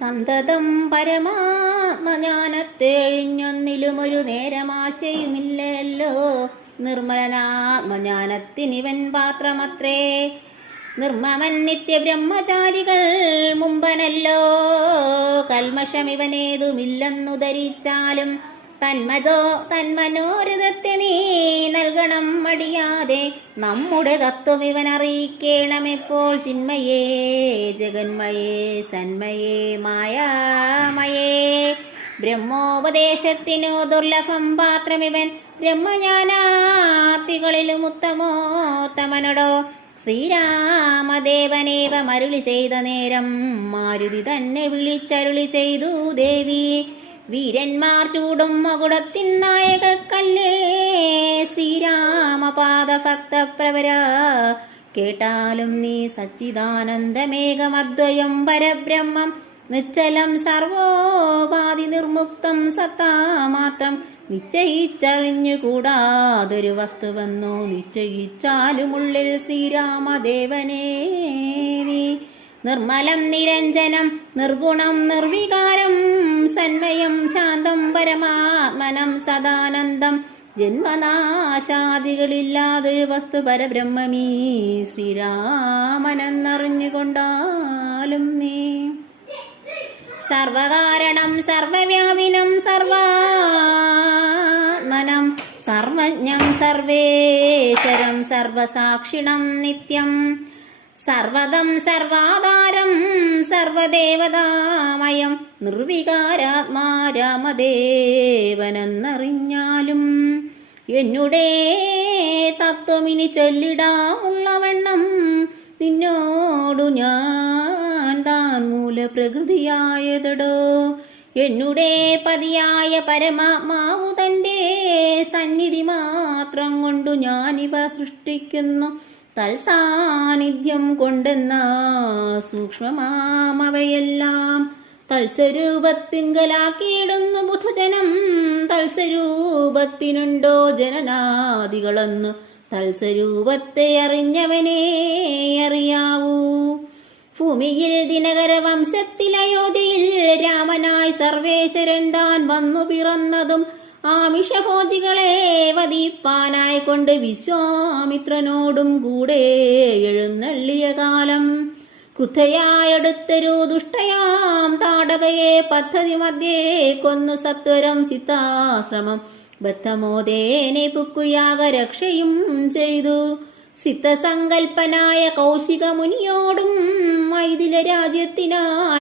സന്തതം പരമാത്മജ്ഞാനത്തെഴിഞ്ഞൊന്നിലുമൊരു നേരമാശയുമില്ലല്ലോ. നിർമ്മലനാത്മജ്ഞാനത്തിനിവൻ പാത്രമത്രേ. നിർമ്മമൻ നിത്യബ്രഹ്മചാരികൾ മുമ്പനല്ലോ. കൽമഷമിവനേതുമില്ലെന്നു ധരിച്ചാലും തന്മനോരഥത്തെ നീ നൽകണം മടിയാതെ. നമ്മുടെ തത്വം ഇവൻ അറിയിക്കേണമെപ്പോൾ. ചിന്മയേ ജഗന്മയേ സന്മയേ മായാമയേ. ബ്രഹ്മോപദേശത്തിനു ദുർലഭം പാത്രമിവൻ. ബ്രഹ്മജ്ഞാനാർത്ഥികളിലും ഉത്തമോത്തമനോടോ. ശ്രീരാമദേവനേവ മരുളി ചെയ്ത നേരം മാരുതി തന്നെ വിളിച്ചരുളി ചെയ്തു ദേവി. വീരന്മാർ ചൂടും മകുടത്തിൻ നായകക്കല്ലേ ശ്രീരാമപാദ ഭക്തപ്രവര. കേട്ടാലും നീ സച്ചിദാനന്ദമേകമദ്വയം പരബ്രഹ്മം. നിശ്ചലം സർവോപാധി നിർമുക്തം സത്താമാത്രം. നിശ്ചയിച്ചറിഞ്ഞുകൂടാതൊരു വസ്തുവെന്നോ നിശ്ചയിച്ചാലുമുള്ളിൽ ശ്രീരാമദേവനേ നീ. നിർമ്മലം നിരഞ്ജനം നിർഗുണം നിർവികാരം സന്മയം ശാന്തം പരമാത്മനം സദാനന്ദം. ജന്മനാശാദികളില്ലാതൊരു വസ്തു പരബ്രഹ്മമീ ശ്രീരാമനെന്നറിഞ്ഞുകൊണ്ടാലും നീ. സർവകാരണം സർവവ്യാപിനം സർവാത്മനം സർവജ്ഞം സർവേശ്വരം സർവസാക്ഷിണം നിത്യം. സർവദം സർവാധാരം സർവദേവതാമയം. നിർവികാരാത്മാ രാമദേവനെന്നറിഞ്ഞാലും എന്നുടേ തത്വമിനി ചൊല്ലിടാമുള്ളവണ്ണം. നിന്നോടു ഞാൻ താൻ മൂലപ്രകൃതിയായതടോ. എന്നുടേ പതിയായ പരമാത്മാവു തൻ്റെ സന്നിധി മാത്രം കൊണ്ടു ഞാനിവ സൃഷ്ടിക്കുന്നു. തൽസാന്നിധ്യം കൊണ്ടെന്ന സൂക്ഷ്മമാമവയെല്ലാം തൽസ്വരൂപത്തിങ്കലാക്കിയിടുന്നു ബുധജനം. തൽസ്വരൂപത്തിനുണ്ടോ ജനനാദികളെന്നു തൽസ്വരൂപത്തെ അറിഞ്ഞവനേ അറിയാവൂ. ഭൂമിയിൽ ദിനകര വംശത്തിൽ അയോധ്യയിൽ രാമനായി സർവേശ്വരൻ താൻ വന്നു പിറന്നതും ആമിഷഭോജികളെ വധിപ്പാനായി കൊണ്ട് വിശ്വാമിത്രനോടും കൂടെ എഴുന്നള്ളിയ കാലം. ക്രുദ്ധയായെടുത്തൊരു ദുഷ്ടയാം താടകയെ പദ്ധതി മധ്യേ കൊന്നു സത്വരം സിത്താശ്രമം ബദ്ധമോദേനെ പുക്കുയാഗരക്ഷയും ചെയ്തു. സിദ്ധസങ്കൽപ്പനായ കൗശിക മുനിയോടും മൈഥില രാജ്യത്തിനായി